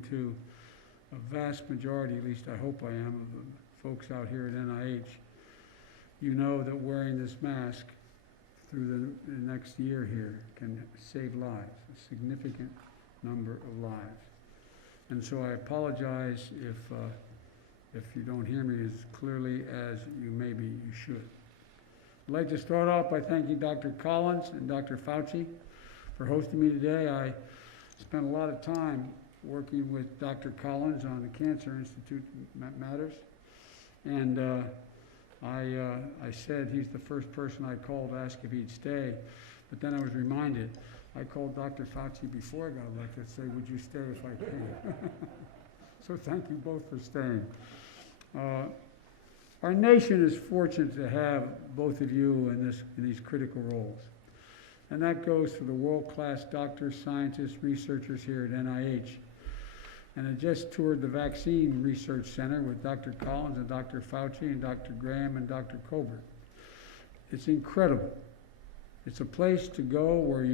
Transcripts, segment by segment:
to a vast majority, at least I hope I am, of the folks out here at NIH, you know that wearing this mask through the next year here can save lives, a significant number of lives. And so I apologize if you don't hear me as clearly as maybe you should. I'd like to start off by thanking Dr. Collins and Dr. Fauci for hosting me today. I spent a lot of time working with Dr. Collins on the Cancer Institute matters, and I said he's the first person I called to ask if he'd stay, but then I was reminded I called Dr. Fauci before I got elected to say, would you stay if I can? So thank you both for staying. Our nation is fortunate to have both of you in these critical roles. And that goes for the world-class doctors, scientists, researchers here at NIH. And I just toured the Vaccine Research Center with Dr. Collins and Dr. Fauci and Dr. Graham and Dr. Colbert. It's incredible. It's a place to go where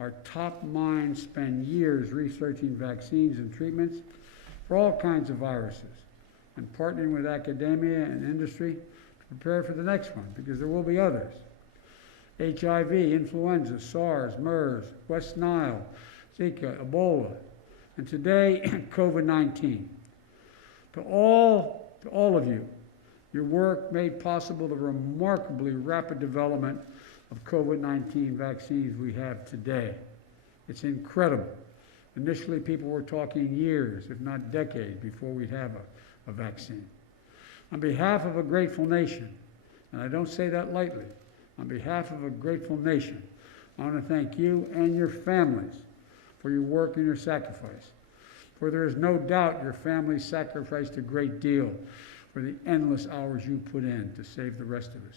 our top minds spend years researching vaccines and treatments for all kinds of viruses and partnering with academia and industry to prepare for the next one, because there will be others. HIV, influenza, SARS, MERS, West Nile, Zika, Ebola, and today, COVID-19. To all of you, your work made possible the remarkably rapid development of COVID-19 vaccines we have today. It's incredible. Initially, people were talking years, if not decades, before we'd have a vaccine. On behalf of a grateful nation, and I don't say that lightly, on behalf of a grateful nation, I want to thank you and your families for your work and your sacrifice. For there is no doubt your families sacrificed a great deal for the endless hours you put in to save the rest of us.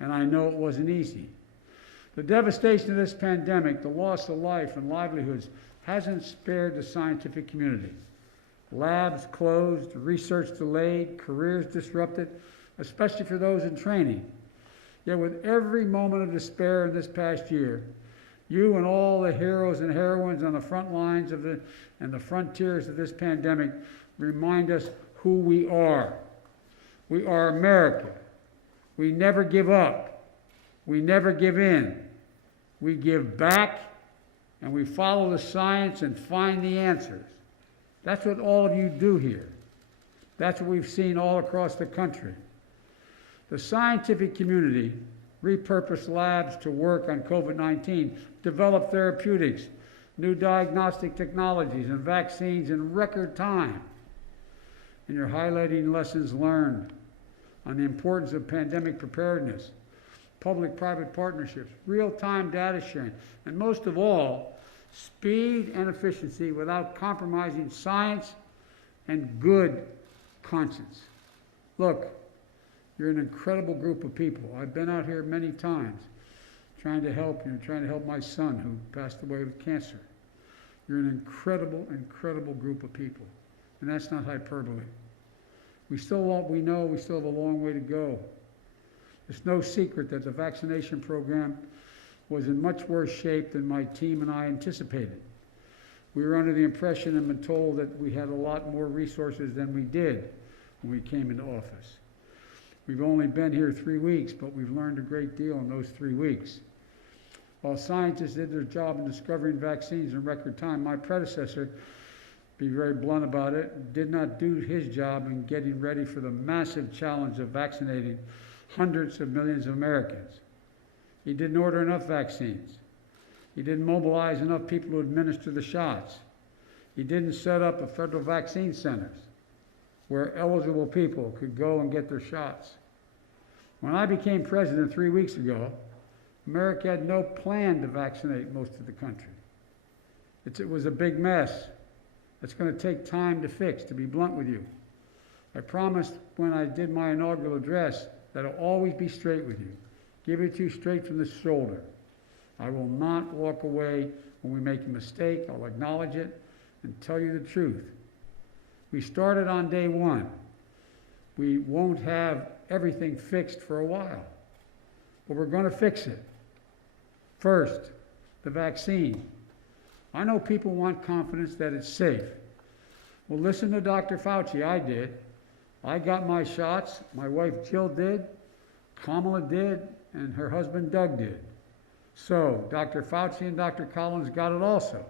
And I know it wasn't easy. The devastation of this pandemic, the loss of life and livelihoods, hasn't spared the scientific community. Labs closed, research delayed, careers disrupted, especially for those in training. Yet with every moment of despair in this past year, you and all the heroes and heroines on the front lines and the frontiers of this pandemic remind us who we are. We are America. We never give up. We never give in. We give back, and we follow the science and find the answers. That's what all of you do here. That's what we've seen all across the country. The scientific community repurposed labs to work on COVID-19, develop therapeutics, new diagnostic technologies, and vaccines in record time. And you're highlighting lessons learned on the importance of pandemic preparedness, public-private partnerships, real-time data sharing, and most of all, speed and efficiency without compromising science and good conscience. Look, you're an incredible group of people. I've been out here many times trying to help you, trying to help my son who passed away with cancer. You're an incredible, incredible group of people. And that's not hyperbole. We know we still have a long way to go. It's no secret that the vaccination program was in much worse shape than my team and I anticipated. We were under the impression and been told that we had a lot more resources than we did when we came into office. We've only been here 3 weeks, but we've learned a great deal in those 3 weeks. While scientists did their job in discovering vaccines in record time, my predecessor, be very blunt about it, did not do his job in getting ready for the massive challenge of vaccinating hundreds of millions of Americans. He didn't order enough vaccines. He didn't mobilize enough people to administer the shots. He didn't set up a federal vaccine centers where eligible people could go and get their shots. When I became president 3 weeks ago, America had no plan to vaccinate most of the country. It was a big mess. It's going to take time to fix, to be blunt with you. I promised when I did my inaugural address that I'll always be straight with you, give it to you straight from the shoulder. I will not walk away when we make a mistake. I'll acknowledge it and tell you the truth. We started on day one. We won't have everything fixed for a while, but we're going to fix it. First, the vaccine. I know people want confidence that it's safe. Well, listen to Dr. Fauci. I did. I got my shots. My wife Jill did. Kamala did. And her husband Doug did. So, Dr. Fauci and Dr. Collins got it also.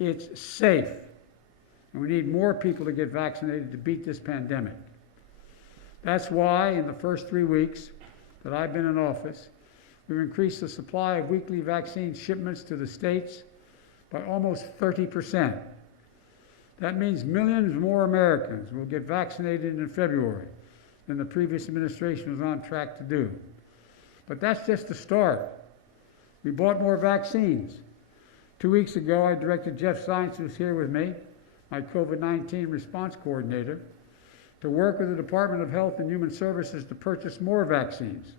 It's safe. And we need more people to get vaccinated to beat this pandemic. That's why in the first 3 weeks that I've been in office, we've increased the supply of weekly vaccine shipments to the states by almost 30%. That means millions more Americans will get vaccinated in February than the previous administration was on track to do. But that's just the start. We bought more vaccines. 2 weeks ago, I directed Jeff Science, who's here with me, my COVID-19 response coordinator, to work with the Department of Health and Human Services to purchase more vaccines.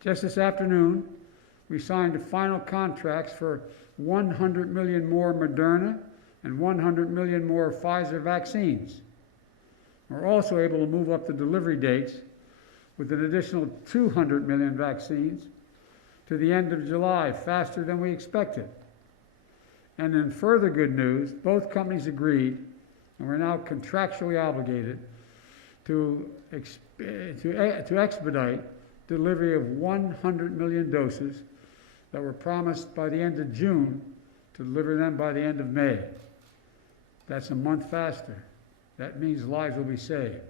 Just this afternoon, we signed the final contracts for 100 million more Moderna and 100 million more Pfizer vaccines. We're also able to move up the delivery dates with an additional 200 million vaccines to the end of July, faster than we expected. And in further good news, both companies agreed, and we're now contractually obligated to expedite delivery of 100 million doses that were promised by the end of June to deliver them by the end of May. That's a month faster. That means lives will be saved.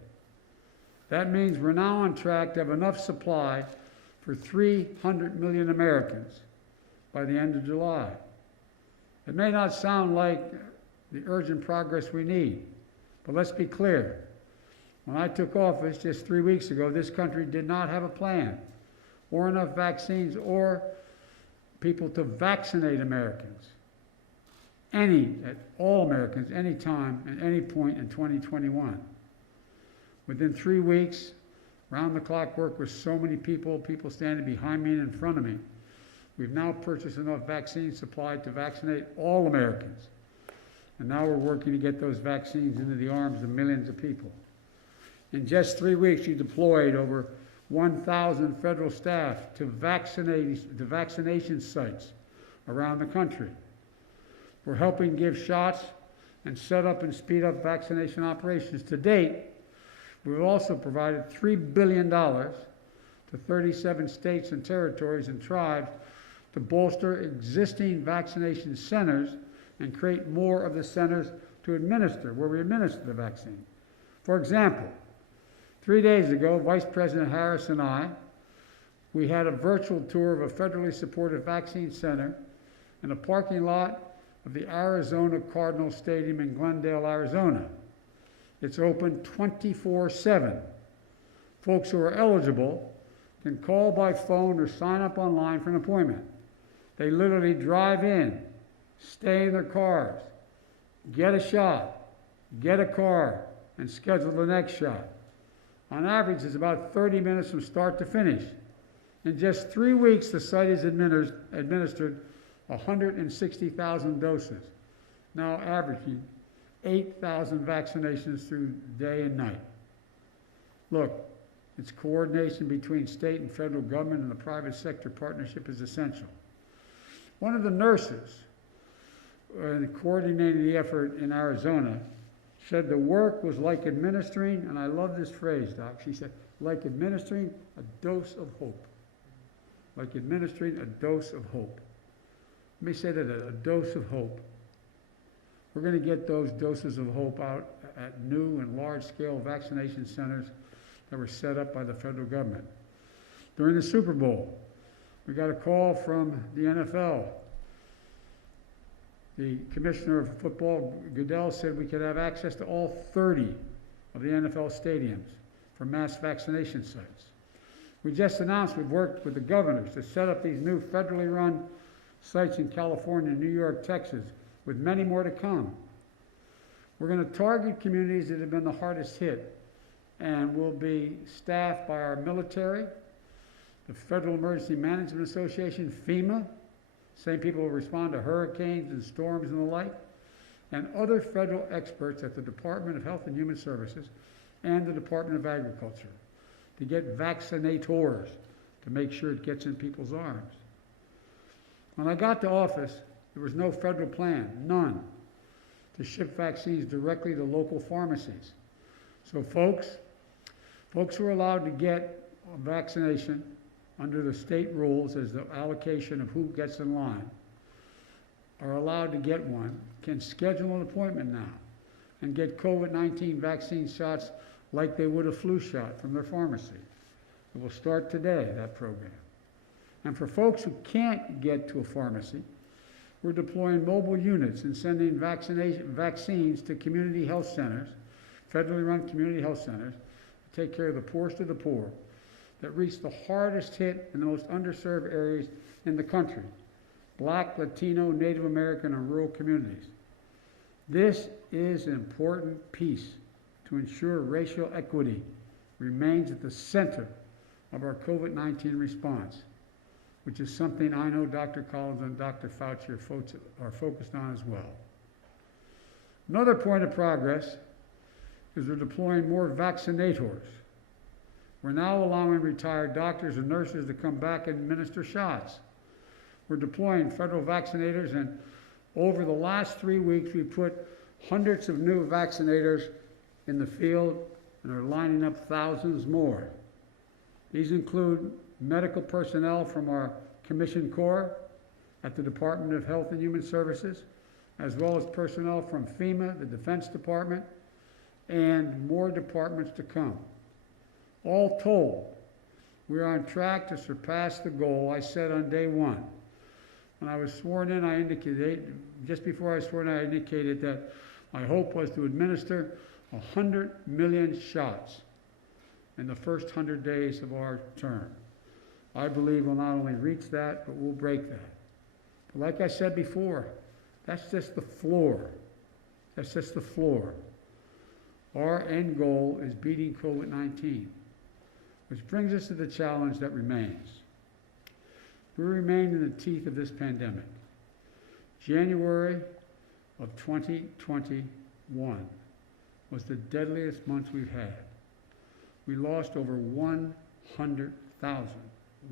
That means we're now on track to have enough supply for 300 million Americans by the end of July. It may not sound like the urgent progress we need, but let's be clear. When I took office just 3 weeks ago, this country did not have a plan or enough vaccines or people to vaccinate Americans. All Americans, any time, at any point in 2021. Within 3 weeks, round-the-clock work with so many people standing behind me and in front of me, we've now purchased enough vaccine supply to vaccinate all Americans. And now we're working to get those vaccines into the arms of millions of people. In just 3 weeks, we deployed over 1,000 federal staff to vaccination sites around the country. We're helping give shots and set up and speed up vaccination operations. To date, we've also provided $3 billion to 37 states and territories and tribes to bolster existing vaccination centers and create more of the centers to administer, where we administer the vaccine. For example, 3 days ago, Vice President Harris and we had a virtual tour of a federally supported vaccine center in a parking lot of the Arizona Cardinals Stadium in Glendale, Arizona. It's open 24/7. Folks who are eligible can call by phone or sign up online for an appointment. They literally drive in, stay in their cars, get a shot, get a car, and schedule the next shot. On average, it's about 30 minutes from start to finish. In just 3 weeks, the site has administered 160,000 doses, now averaging 8,000 vaccinations through day and night. Look, it's coordination between state and federal government and the private sector partnership is essential. One of the nurses coordinating the effort in Arizona said the work was like administering, and I love this phrase, Doc, she said, like administering a dose of hope. Like administering a dose of hope. Let me say that, a dose of hope. We're going to get those doses of hope out at new and large-scale vaccination centers that were set up by the federal government. During the Super Bowl, we got a call from the NFL. The commissioner of football, Goodell, said we could have access to all 30 of the NFL stadiums for mass vaccination sites. We just announced we've worked with the governors to set up these new federally run sites in California, New York, Texas, with many more to come. We're going to target communities that have been the hardest hit and will be staffed by our military, the Federal Emergency Management Association, FEMA, same people who respond to hurricanes and storms and the like, and other federal experts at the Department of Health and Human Services and the Department of Agriculture to get vaccinators to make sure it gets in people's arms. When I got to office, There was no federal plan, none, to ship vaccines directly to local pharmacies. So folks who are allowed to get a vaccination under the state rules as the allocation of who gets in line are allowed to get one, can schedule an appointment now and get COVID-19 vaccine shots like they would a flu shot from their pharmacy. It will start today, that program. And for folks who can't get to a pharmacy, we're deploying mobile units and sending vaccines to community health centers, federally run community health centers, to take care of the poorest of the poor that reach the hardest hit in the most underserved areas in the country: Black, Latino, Native American, and rural communities. This is an important piece to ensure racial equity remains at the center of our COVID-19 response, which is something I know Dr. Collins and Dr. Fauci are focused on as well. Another point of progress is we're deploying more vaccinators. We're now allowing retired doctors and nurses to come back and administer shots. We're deploying federal vaccinators, and over the last 3 weeks, we put hundreds of new vaccinators in the field and are lining up thousands more. These include medical personnel from our Commissioned Corps at the Department of Health and Human Services, as well as personnel from FEMA, the Defense Department, and more departments to come. All told, we're on track to surpass the goal I set on day one. When I was sworn in, just before I was sworn in, I indicated that my hope was to administer 100 million shots in the first 100 days of our term. I believe we'll not only reach that, but we'll break that. But like I said before, that's just the floor. That's just the floor. Our end goal is beating COVID-19, which brings us to the challenge that remains. We remain in the teeth of this pandemic. January of 2021 was the deadliest month we've had. We lost over 100,000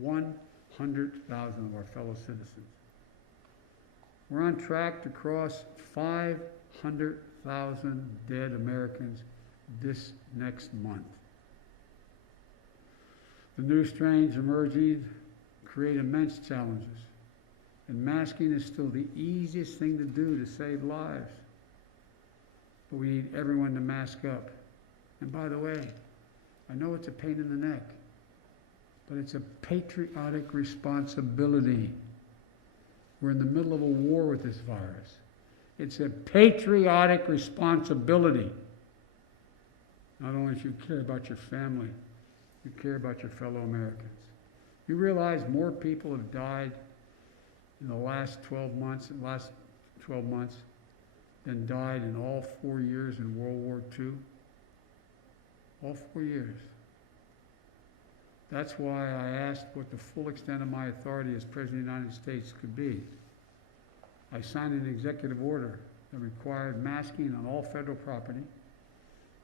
of our fellow citizens. We're on track to cross 500,000 dead Americans this next month. The new strains emerging create immense challenges, and masking is still the easiest thing to do to save lives. But we need everyone to mask up. And by the way, I know it's a pain in the neck, but it's a patriotic responsibility. We're in the middle of a war with this virus. It's a patriotic responsibility. Not only should you care about your family, you care about your fellow Americans. You realize more people have died in the last 12 months than died in all 4 years in World War II? All 4 years. That's why I asked what the full extent of my authority as President of the United States could be. I signed an executive order that required masking on all federal property,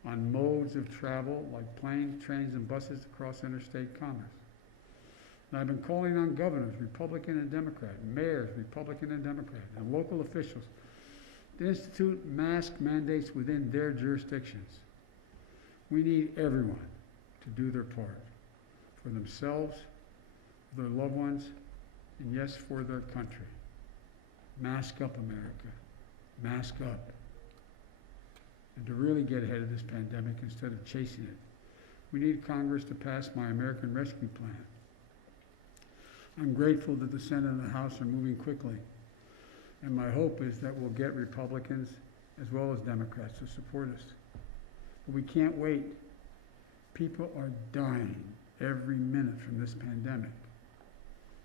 on modes of travel like planes, trains, and buses to cross interstate commerce. And I've been calling on governors, Republican and Democrat, mayors, Republican and Democrat, and local officials to institute mask mandates within their jurisdictions. We need everyone to do their part for themselves, for their loved ones, and yes, for their country. Mask up, America. Mask up. And to really get ahead of this pandemic instead of chasing it, we need Congress to pass my American Rescue Plan. I'm grateful that the Senate and the House are moving quickly, and my hope is that we'll get Republicans as well as Democrats to support us. But we can't wait. People are dying every minute from this pandemic,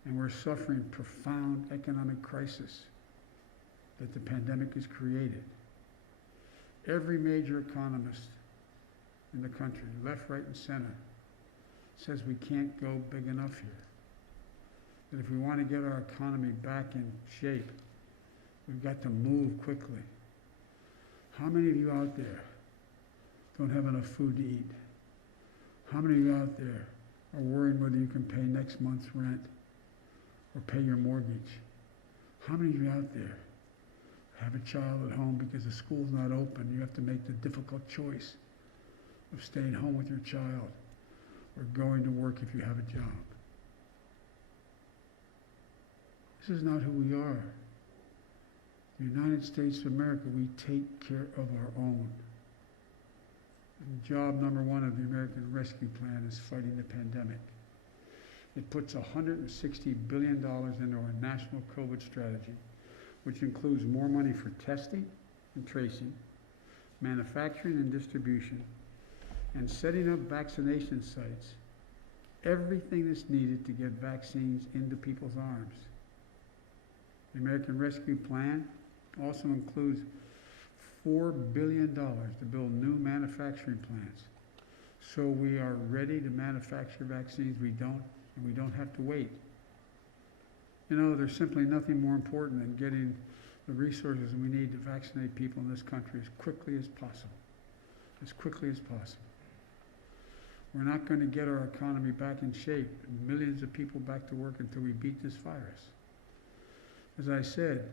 and we're suffering profound economic crisis that the pandemic has created. Every major economist in the country, left, right, and center, says we can't go big enough here. That if we want to get our economy back in shape, we've got to move quickly. How many of you out there don't have enough food to eat? How many of you out there are worrying whether you can pay next month's rent or pay your mortgage? How many of you out there have a child at home because the school's not open? You have to make the difficult choice of staying home with your child or going to work if you have a job. This is not who we are. The United States of America, we take care of our own. And job number one of the American Rescue Plan is fighting the pandemic. It puts $160 billion into our national COVID strategy, which includes more money for testing and tracing, manufacturing and distribution, and setting up vaccination sites. Everything that's needed to get vaccines into people's arms. The American Rescue Plan also includes $4 billion to build new manufacturing plants. So we are ready to manufacture vaccines we don't have to wait. You know, there's simply nothing more important than getting the resources we need to vaccinate people in this country as quickly as possible. As quickly as possible. We're not going to get our economy back in shape and millions of people back to work until we beat this virus. As I said,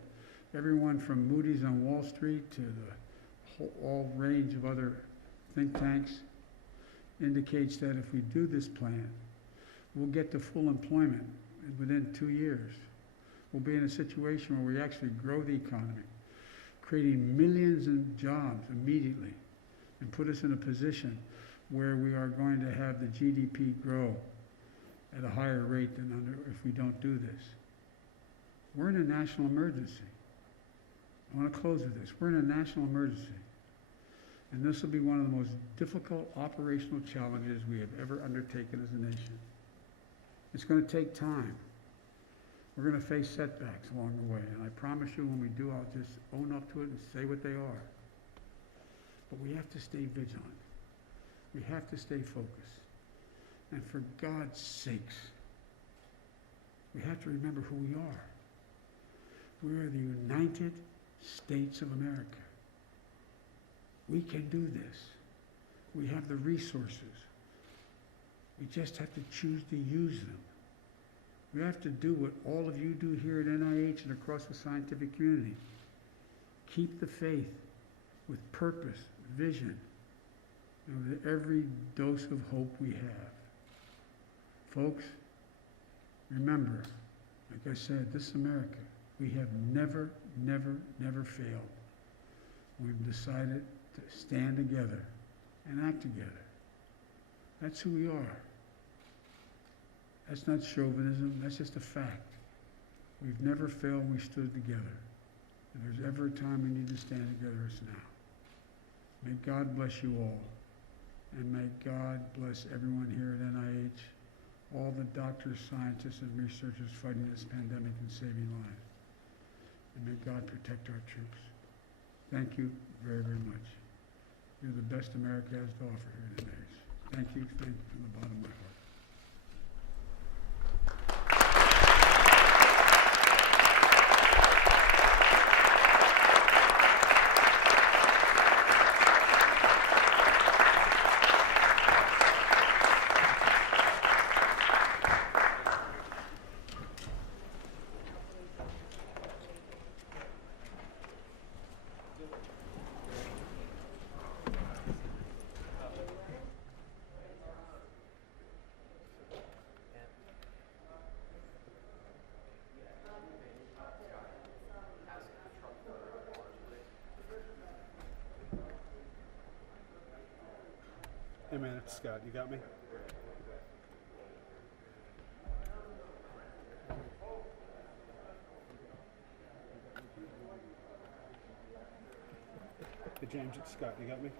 everyone from Moody's on Wall Street to the all range of other think tanks indicates that if we do this plan, we'll get to full employment within 2 years. We'll be in a situation where we actually grow the economy, creating millions of jobs immediately, and put us in a position where we are going to have the GDP grow at a higher rate than if we don't do this. We're in a national emergency. I want to close with this. We're in a national emergency. And this will be one of the most difficult operational challenges we have ever undertaken as a nation. It's going to take time. We're going to face setbacks along the way. And I promise you when we do, I'll just own up to it and say what they are. But we have to stay vigilant. We have to stay focused. And for God's sakes, we have to remember who we are. We are the United States of America. We can do this. We have the resources. We just have to choose to use them. We have to do what all of you do here at NIH and across the scientific community. Keep the faith with purpose, vision, and with every dose of hope we have. Folks, remember, like I said, this is America. We have never, never, never failed. We've decided to stand together and act together. That's who we are. That's not chauvinism, that's just a fact. We've never failed when we stood together. If there's ever a time we need to stand together, it's now. May God bless you all. And may God bless everyone here at NIH, all the doctors, scientists, and researchers fighting this pandemic and saving lives. And may God protect our troops. Thank you very, very much. You're the best America has to offer here at NIH. Thank you from the bottom of my heart. Hey man, it's Scott. You got me? Hey James, it's Scott. You got me?